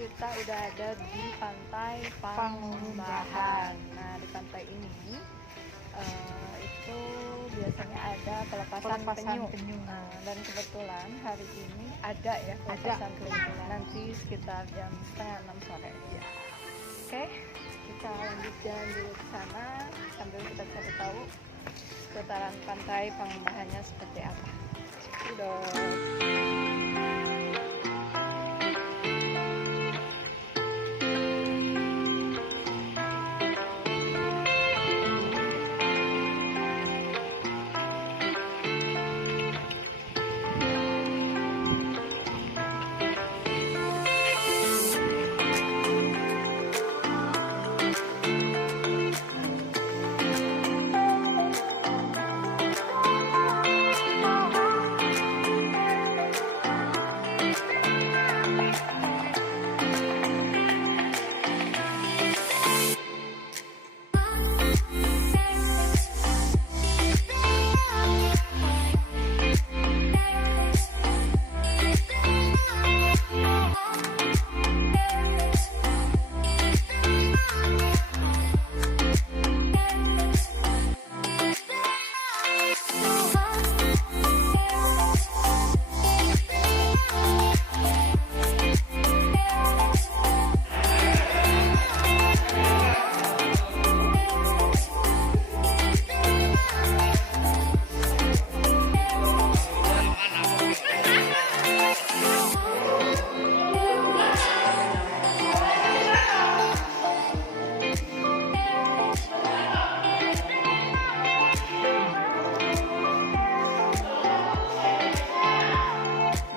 kita udah ada di Pantai Pangumbahan. Nah, di pantai ini itu biasanya ada pelepasan penyu. Nah, dan kebetulan hari ini ada ya pelepasan penyu. Nanti sekitar jam 5:30 sore. Ya. Oke, kita lanjut jalan dulu ke sana sambil kita cari tahu seputaran Pantai Pangumbahannya seperti apa. Udah.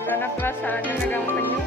Gimana perasaannya megang penyu?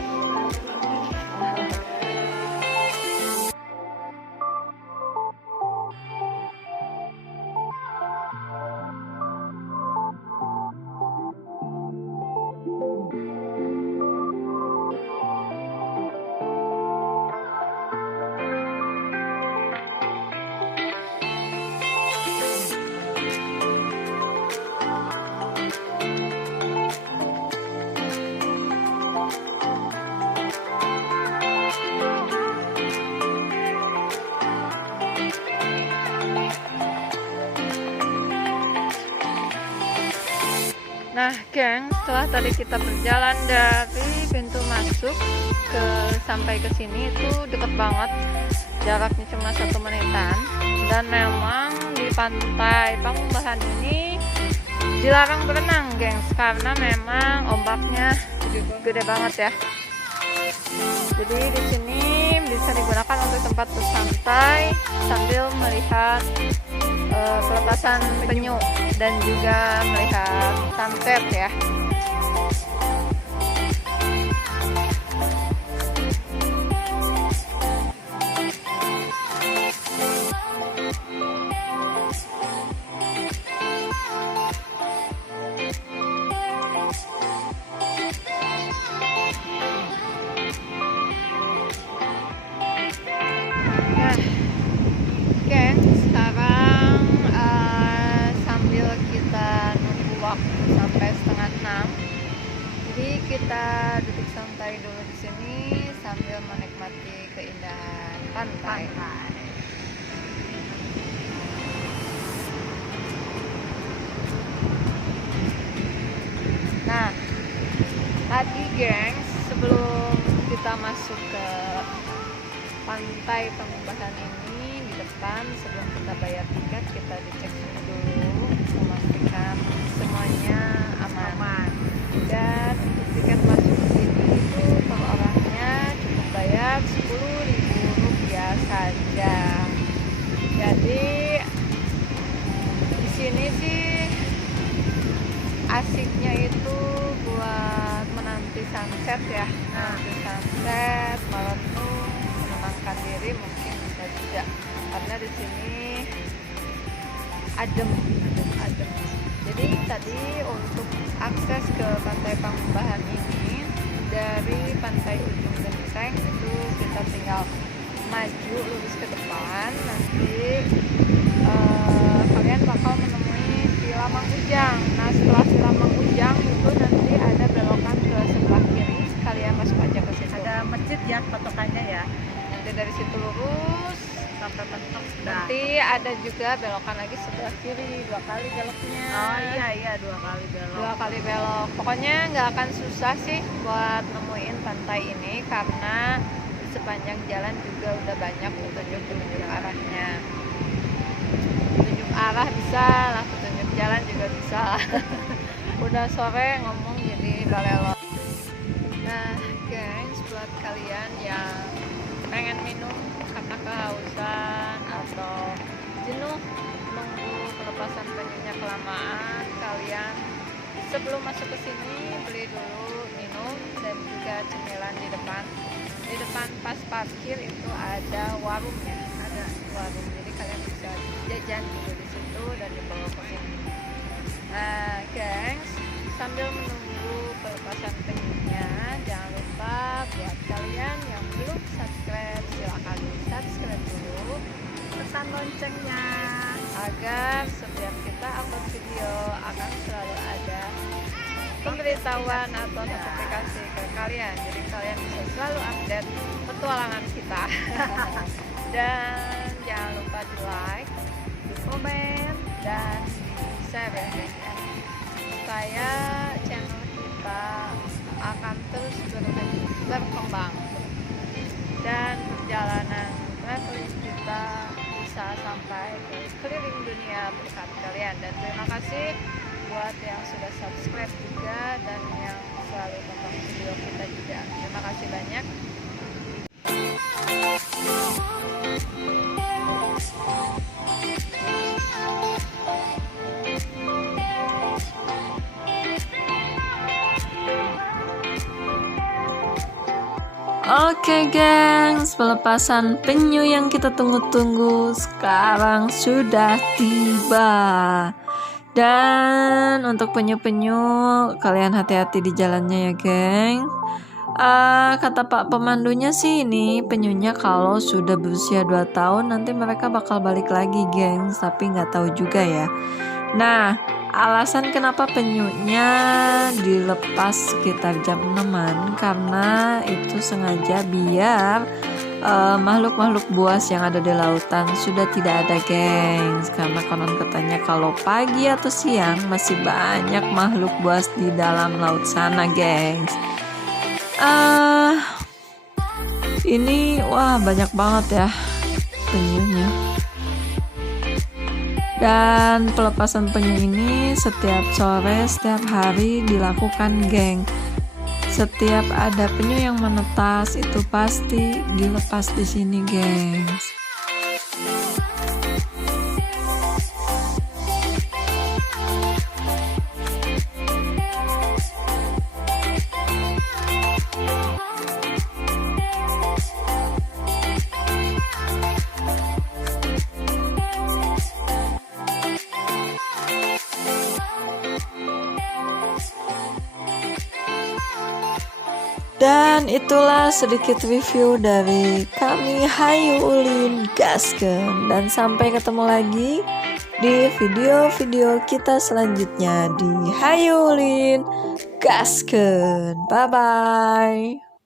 Nah, geng, setelah tadi kita berjalan dari pintu masuk sampai ke sini itu deket banget, jaraknya cuma 1 menitan. Dan memang di Pantai Pangumbahan ini dilarang berenang, geng, karena memang ombaknya gede banget ya. Jadi di sini bisa digunakan untuk tempat bersantai sambil melihat pelepasan penyu dan juga melihat sunset ya. Sampai 5:30, jadi kita duduk santai dulu di sini sambil menikmati keindahan pantai. Nah, tadi gengs, sebelum kita masuk ke Pantai Pangumbahan ini, di depan sebelum kita bayar tiket kita dicek dulu memastikan semuanya aman. Dan untuk tiket masuk ke sini itu per orangnya cukup bayar Rp10.000 saja. Jadi di sini sih asiknya itu buat menanti sunset ya. Menanti sunset, merenung, menenangkan diri mungkin bisa juga. Karena di sini adem. Jadi tadi untuk akses ke Pantai Pangumbahan ini dari Pantai Ujung Genteng itu kita tinggal maju lurus ke depan. Nanti kalian bakal menemui Villa Mang Ujang. Nah, setelah Villa Mang Ujang itu nanti ada belokan ke sebelah kiri. Kalian masuk aja ke situ. Ada masjid ya patokannya. gak belokan lagi sebelah kiri, 2 kali beloknya. Oh iya 2 kali belok. 2 kali belok. Pokoknya nggak akan susah sih buat nemuin pantai ini karena di sepanjang jalan juga udah banyak petunjuk arahnya. Petunjuk arah bisa lah, petunjuk jalan juga bisa. Udah sore ngomong jadi balelo. Nah, guys, buat kalian yang pengen minum karena kehausan atau jenuh nunggu pelepasan penyunya kelamaan, kalian sebelum masuk ke sini beli dulu minum dan juga cemilan di depan. Di depan pas parkir itu ada warungnya, ada warung. Jadi kalian bisa jajan dulu di situ dan dibawa ke sini. Nah, gengs, sambil menunggu pelepasan penyunya, jangan lupa buat kalian yang belum subscribe, silahkan subscribe dulu, Pesan loncengnya agar setiap kita upload video akan selalu ada pemberitahuan atau notifikasi ke kalian, jadi kalian bisa selalu update petualangan kita. Dan jangan lupa di like, di komen, dan di share ya guys ya, supaya channel kita akan terus berkembang dan perjalanan traveling kita bisa sampai ke keliling dunia berkat kalian. Dan terima kasih buat yang sudah subscribe juga dan yang selalu nonton video kita juga. Terima kasih banyak. Oke gengs, pelepasan penyu yang kita tunggu-tunggu sekarang sudah tiba. Dan untuk penyu-penyu, kalian hati-hati di jalannya ya geng. Kata Pak pemandunya sih ini penyunya kalau sudah berusia 2 tahun nanti mereka bakal balik lagi gengs, tapi nggak tahu juga ya. Nah, alasan kenapa penyunya dilepas sekitar jam 6-an karena itu sengaja biar makhluk-makhluk buas yang ada di lautan sudah tidak ada gengs, karena konon katanya kalau pagi atau siang masih banyak makhluk buas di dalam laut sana gengs. Ini wah banyak banget ya penyunya. Dan pelepasan penyu ini setiap sore, setiap hari dilakukan geng. Setiap ada penyu yang menetas itu pasti dilepas di sini, gengs. Dan itulah sedikit review dari kami Hayu Ulin Gaskeun. Dan sampai ketemu lagi di video-video kita selanjutnya di Hayu Ulin Gaskeun. Bye-bye.